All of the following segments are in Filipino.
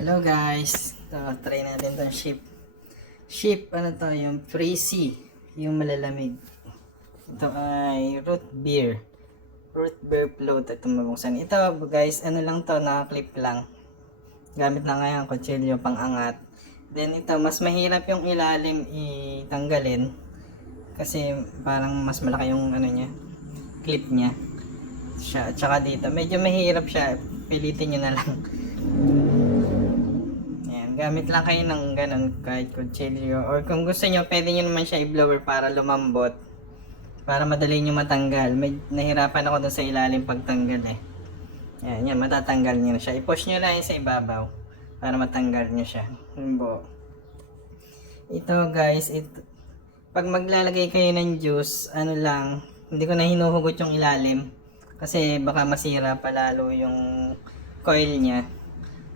Hello guys, try natin tong ship ano to, yung Freezy, yung malalamig. Ito ay root beer float. Ito mabuksan. Ito guys, ano lang to, naka-clip lang. Gamit lang ngayon kutsilyo pang angat. Then ito, mas mahirap yung ilalim itanggalin kasi parang mas malaki yung ano niya, clip niya. Tsaka dito, medyo mahirap siya. Pilitin nyo na lang. Ayan, gamit lang kayo ng ganun kahit kutsilyo. Or kung gusto nyo, pwede nyo naman siya i-blower para lumambot. Para madali nyo matanggal. Nahirapan ako dun sa ilalim pagtanggal eh. Ayan, yan, matatanggal nyo na siya. I-push nyo lang yun sa ibabaw para matanggal nyo siya. Buo. Ito guys, pag maglalagay kayo ng juice, ano lang, hindi ko na hinuhugot yung ilalim. Kasi baka masira palalo yung coil niya.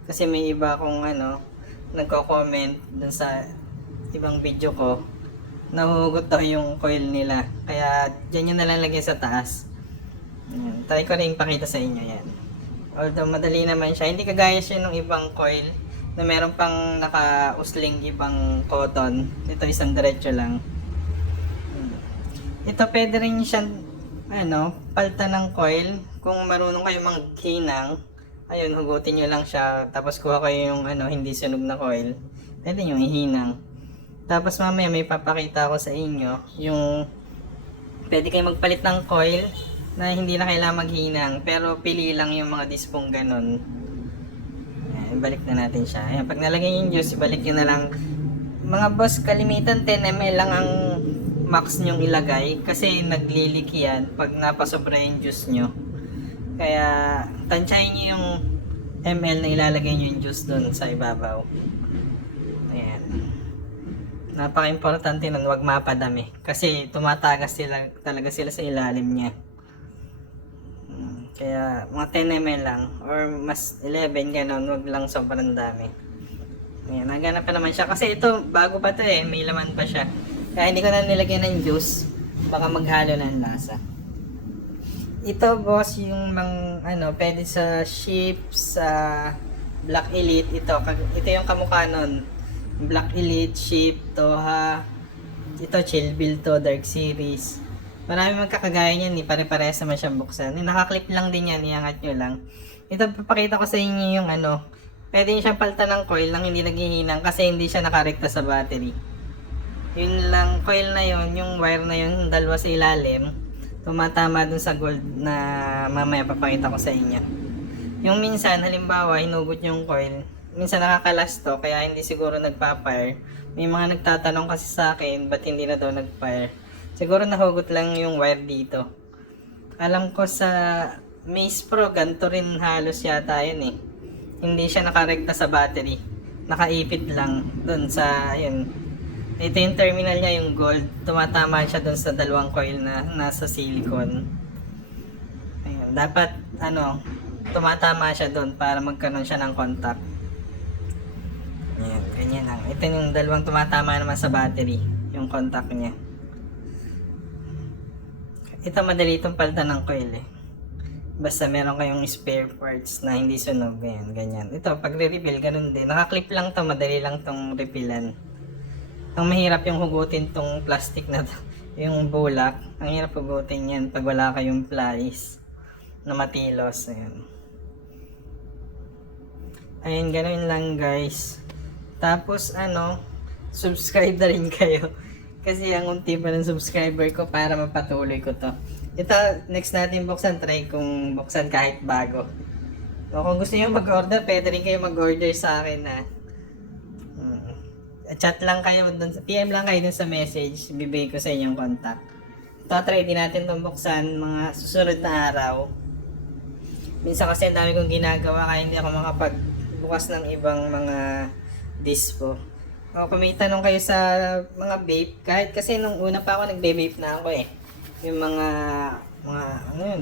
Kasi may iba akong nagko-comment dun sa ibang video ko. Nahuhugot daw yung coil nila. Kaya dyan yun nalalagay sa taas. Ayan. Try ko rin pakita sa inyo yan. Although madali naman siya. Hindi kagaya siya ng ibang coil na meron pang naka-usling ibang cotton. Ito isang diretso lang. Ito pwede rin siyang palta ng coil. Kung marunong kayo maghinang, ayun, hugutin nyo lang siya. Tapos kuha kayo yung hindi sunog na coil. Pwede nyo ihinang. Tapos mamaya may papakita ako sa inyo. Yung pwede kayo magpalit ng coil na hindi na kailangan maghinang. Pero pili lang yung mga dispong ganun. Ayan, balik na natin siya. Ayan, pag nalagay yung juice, ibalik nyo na lang. Mga boss, kalimitan 10 ml lang ang max nyong ilagay kasi naglilik yan pag napasobra yung juice nyo. Kaya tansyahin nyo yung ml na ilalagay nyo yung juice dun sa ibabaw. Ayan. Napaka-importante nun, huwag mapadami kasi tumatagas talaga sila sa ilalim nya. Kaya mga 10 ml lang or mas 11 ganon, huwag lang sobrang dami. Ayan, naganap pa naman siya kasi ito bago pa to eh, may laman pa siya. Kaya hindi ko na nilagyan ng juice, baka maghalo ng lasa. Ito boss, yung pwede sa Ships, sa Black Elite, ito yung kamukha nun. Black Elite, Ship, Toha, ito Chill Bill to, Dark Series. Marami magkakagaya niyan, pare-parehas naman siyang buksan. Nakaklip lang din yan, iangat nyo lang. Ito, papakita ko sa inyo yung pwede nyo siyang palta ng coil nang hindi naghihinang kasi hindi siya nakarekta sa battery. Yun lang, coil na yun, yung wire na yun, dalawa sa ilalim, tumatama dun sa gold na mamaya papakita ko sa inyo. Yung minsan, halimbawa, hinugot yung coil, minsan nakakalas to, kaya hindi siguro nagpa-fire. May mga nagtatanong kasi sa akin, ba't hindi na daw nag-fire? Siguro nahugot lang yung wire dito. Alam ko sa Maze Pro, ganito rin halos yata yun eh. Hindi siya nakarekta sa battery. Nakaipit lang dun sa, yun. Ito yung terminal niya, yung gold. Tumatama siya dun sa dalawang coil na nasa silicone. Ayan, dapat tumatama siya dun para magkaroon siya ng contact. Ayan, ganyan lang. Ito yung dalawang tumatama naman sa battery, yung contact niya. Ito madali itong palta ng coil eh. Basta meron kayong spare parts na hindi sunog. Ayan, ganyan. Ito, pag re-refill, ganun din. Nakaklip lang to, madali lang tong refillan. Ang mahirap yung hugutin tong plastic na to, yung bulak. Ang hirap hugutin yan pag wala kayong pliers na matilos. Ayan. Ayan, ganun lang guys. Tapos subscribe na rin kayo. Kasi ang unti pa ng subscriber ko para mapatuloy ko to. Ito, next natin buksan. Try kong buksan kahit bago. So, kung gusto nyo mag-order, pwede rin kayo mag-order sa akin na. Chat lang kayo dun, PM lang kayo dun sa message, bibigay ko sa inyong contact. Ito, try din natin itong buksan mga susunod na araw. Minsan kasi ang dami kong ginagawa kaya hindi ako makapagbukas ng ibang mga dispo. O, kung may tanong kayo sa mga vape, kahit kasi nung una pa ako nagbe-vape na ako eh. Yung mga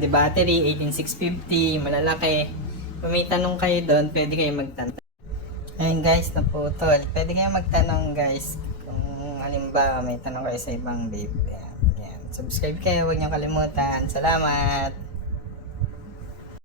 the battery 18650, malalaki. Kung may tanong kayo doon, pwede kayo magtanong. Ayun guys, naputol. Pwede kayo magtanong guys kung halimbawa may tanong kayo sa ibang vape. Ayan. Subscribe kayo, huwag niyo kalimutan. Salamat!